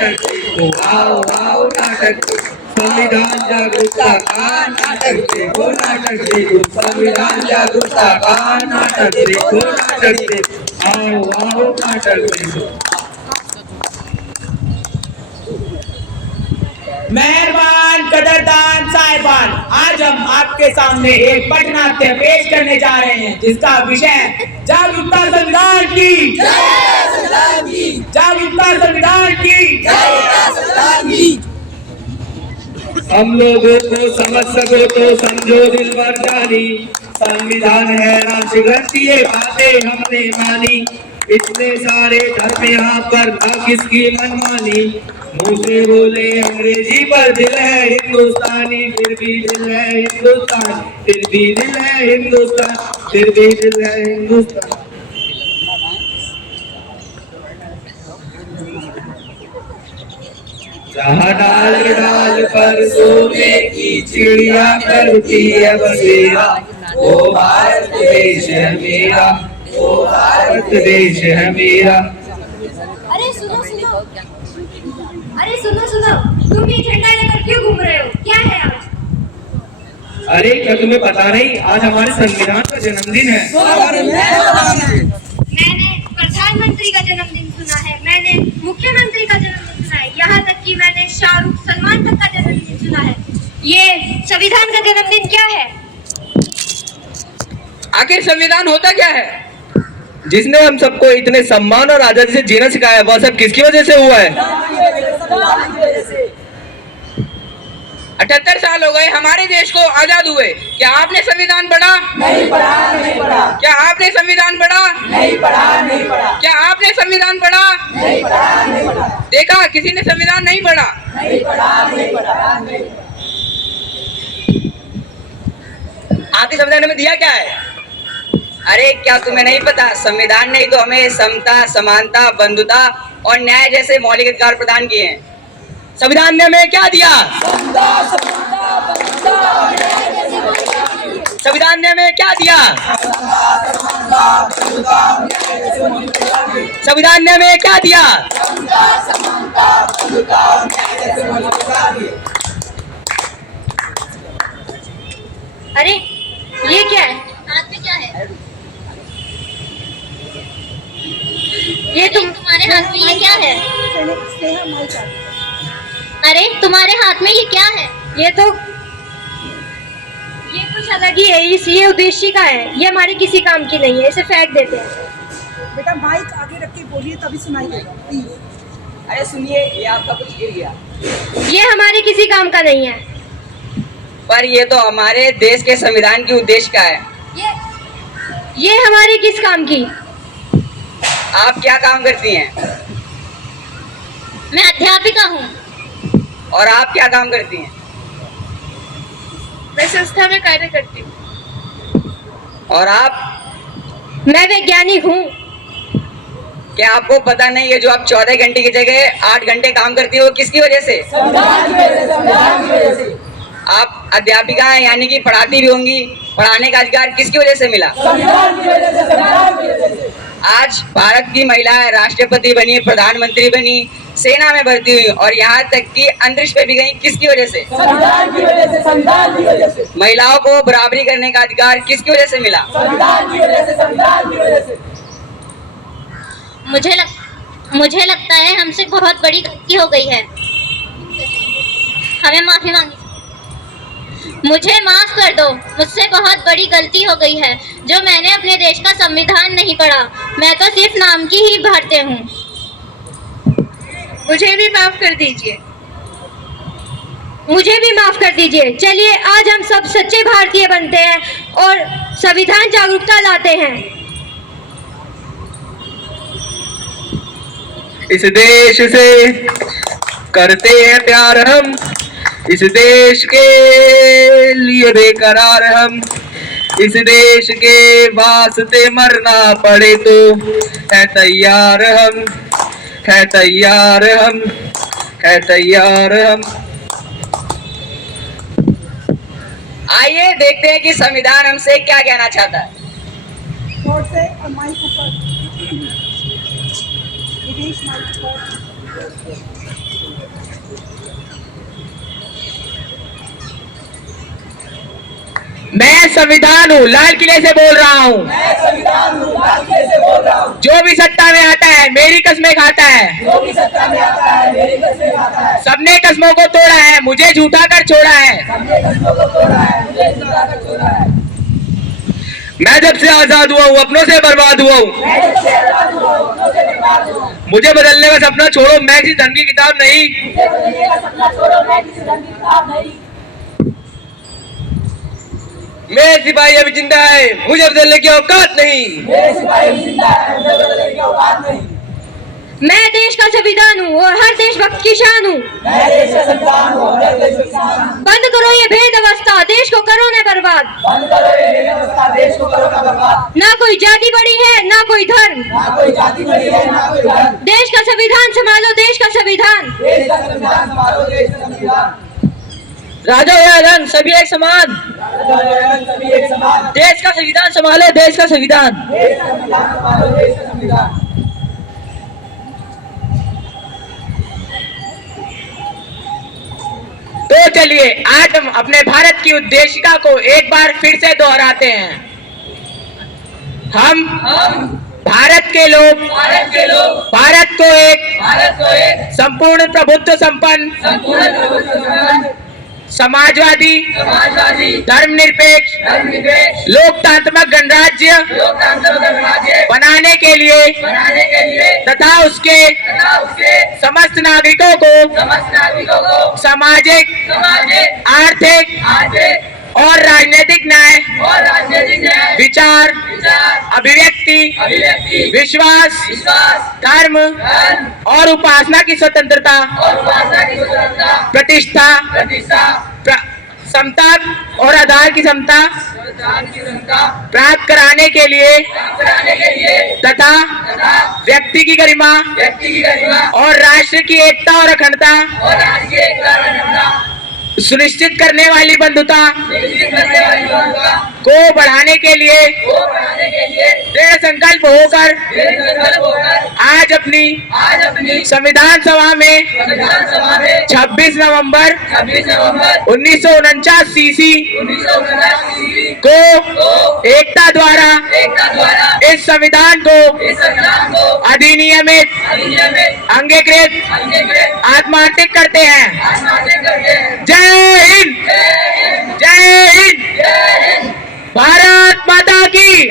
नाटक देखो, आओ आओ नाटक देखो, संविधान जागरूकता का नाटक देखो, नाटक देखो, संविधान जागरूकता का नाटक देखो, नाटक देखो, आओ आओ नाटक देखो। मेहरबान कदरदान साहिबान, आज हम आपके सामने एक पटनाट्य पेश करने जा रहे हैं जिसका विषय जागरूकता संविधान की, जागरूकता संविधान की। हम लोगों को समझ सको तो समझो दिल भर जानी, संविधान है राष्ट्र ग्रंथ, ये बातें हमने मानी, इतने सारे धर्म यहाँ पर ना किसकी मनमानी, मुंह से बोले अंग्रेजी पर दिल है हिंदुस्तानी, फिर भी दिल है हिंदुस्तान, फिर भी दिल है हिंदुस्तान, फिर भी दिल है हिंदुस्तान। जहाँ डाल डाल पर सोने की चिड़िया करती है बसेरा, वो भारत देश है मेरा, वो भारत देश है मेरा। अरे सुनो सुनो, अरे सुनो सुनो, तुम ये झंडा लेकर क्यों घूम रहे हो? क्या है आज? अरे क्या तुम्हें पता नहीं, आज हमारे संविधान का जन्मदिन है। मैंने प्रधानमंत्री का जन्मदिन सुना है, मैंने मुख्यमंत्री का जन्मदिन सुना है, यहाँ तक कि मैंने शाहरुख सलमान तक का जन्मदिन सुना है। ये संविधान का जन्मदिन क्या है? आखिर संविधान होता क्या है? जिसने हम सबको इतने सम्मान और आजादी से जीना सिखाया, वह सब किसकी वजह से हुआ है? 78 साल हो गए हमारे देश को आजाद हुए, क्या आपने संविधान पढ़ा? नहीं पढ़ा, नहीं पढ़ा। क्या आपने संविधान पढ़ा? नहीं पढ़ा, नहीं पढ़ा। क्या आपने संविधान पढ़ा? नहीं पढ़ा, नहीं पढ़ा। देखा, किसी ने संविधान नहीं पढ़ा। नहीं पढ़ा, नहीं पढ़ा, नहीं। आपके संविधान में दिया क्या है? अरे क्या तुम्हें नहीं पता, संविधान ने तो हमें समता, समानता, बंधुता और न्याय जैसे मौलिक अधिकार प्रदान किए हैं। संविधान ने हमें क्या दिया? संविधान ने हमें क्या दिया? संविधान ने हमें क्या दिया? अरे ये क्या है? हाथ में क्या है? ये तुम्हारे हाथ में ये क्या है? अरे तुम्हारे हाथ में ये क्या है? ये कुछ अलग ही है, ये उद्देश्य का है, ये हमारे किसी काम की नहीं है, इसे फेंक देते हैं। बेटा माइक आगे रख के बोलिए तभी सुनाई देगा प्लीज। अरे सुनिए, ये आपका कुछ गिर गया। ये हमारे किसी काम का नहीं है। पर ये तो हमारे देश के संविधान की उद्देश्य का है। ये हमारे किस काम की? आप क्या काम करती हैं? मैं अध्यापिका हूँ। और आप क्या काम करती हैं? मैं संस्था में कार्य करती हूँ। और आप? मैं वैज्ञानिक हूँ। क्या आपको पता नहीं है जो आप 14 घंटे की जगह 8 घंटे काम करती हो, किसकी वजह से? आप अध्यापिका हैं, यानी कि पढ़ाती भी होंगी, पढ़ाने का अधिकार किसकी वजह से मिला? आज भारत की महिलाएं राष्ट्रपति बनी, प्रधानमंत्री बनी, सेना में भर्ती हुई और यहाँ तक कि अंतरिक्ष पे भी गई, किसकी वजह से? संविधान की वजह से, संविधान की वजह से। महिलाओं को बराबरी करने का अधिकार किसकी वजह से मिला? संविधान की वजह से, संविधान की वजह से। मुझे लगता है हमसे बहुत बड़ी गलती हो गई है, हमें माफी मांगी। मुझे माफ कर दो, मुझसे बहुत बड़ी गलती हो गई है जो मैंने अपने देश का संविधान नहीं पढ़ा। मैं तो सिर्फ नाम की ही भारतीय हूँ। मुझे भी माफ कर दीजिए। मुझे भी माफ कर दीजिए। चलिए आज हम सब सच्चे भारतीय बनते हैं और संविधान जागरूकता लाते हैं। इस देश से करते हैं प्यार हम, इस देश के लिए बेकरार हम, इस देश के वास्ते मरना पड़े तो है तैयार हम, है तैयार हम, है तैयार हम। आइए देखते हैं कि संविधान हमसे क्या कहना चाहता है। जोर से और माइक ऊपर। विदेश माइक ऊपर। मैं संविधान हूँ, लाल किले से बोल रहा हूँ। मैं संविधान हूँ, लाल किले से बोल रहा हूँ। जो भी सत्ता में आता है मेरी कस्में खाता है। जो भी सत्ता में आता है मेरी कस्में खाता है। सबने कस्मों को तोड़ा है, मुझे झूठा कर छोड़ा है। सबने कस्मों को तोड़ा है, मुझे झूठा कर छोड़ा है। मैं जब से आजाद हुआ हूँ अपनों से बर्बाद हुआ हूँ। मैं जब से आजाद हुआ हूँ, अपनों से बर्बाद हुआ हूँ। मुझे बदलने का सपना छोड़ो, मैं किसी धन की किताब नहीं। मुझे बदलने का सपना छोड़ो, मैं किसी धन की किताब नहीं। मेरे सिपाही अभी जिंदा है, मुझे बदलने की औकात नहीं। मेरे सिपाही अभी जिंदा है, मुझे बदलने की औकात नहीं। मैं देश का संविधान हूँ और हर देशभक्त की शान हूँ। मैं देश का संविधान हूँ, हर देश की शान हूँ। बंद करो ये भेद अवस्था, देश को करो न बर्बाद। बंद करो ये बेव्यवस्था, देश को करो ना बर्बाद। ना कोई जाति बड़ी है ना कोई धर्म, ना कोई जाति बड़ी है ना कोई धर्म। देश का संविधान संभालो, देश का संविधान। देश का संविधान संभालो, देश का संविधान। राजा या रंग सभी एक समान, सभी एक समान। देश का संविधान संभालो, देश का संविधान। देश का संविधान संभालो, देश का संविधान। तो चलिए आज हम अपने भारत की उद्देशिका को एक बार फिर से दोहराते हैं। हम भारत के लोग भारत को एक संपूर्ण प्रभुत्व संपन्न समाजवादी धर्मनिरपेक्ष लोकतांत्रिक गणराज्य बनाने के लिए तथा उसके समस्त नागरिकों को सामाजिक आर्थिक और राजनीतिक न्याय विचार अभिव्यक्ति विश्वास धर्म और उपासना की स्वतंत्रता प्रतिष्ठा समता और आधार की समता प्राप्त कराने के लिए तथा व्यक्ति की गरिमा और राष्ट्र की एकता और अखंडता सुनिश्चित करने वाली बंधुता को बढ़ाने के लिए दृढ़ संकल्प होकर आज अपनी संविधान सभा में 26 नवंबर 1949 ईस्वी को एकता द्वारा इस संविधान को अधिनियमित अंगीकृत आत्मार्थिक करते हैं। जय हिंद, जय हिंद। भारत माता की,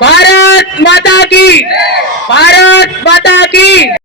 भारत माता की, भारत माता की।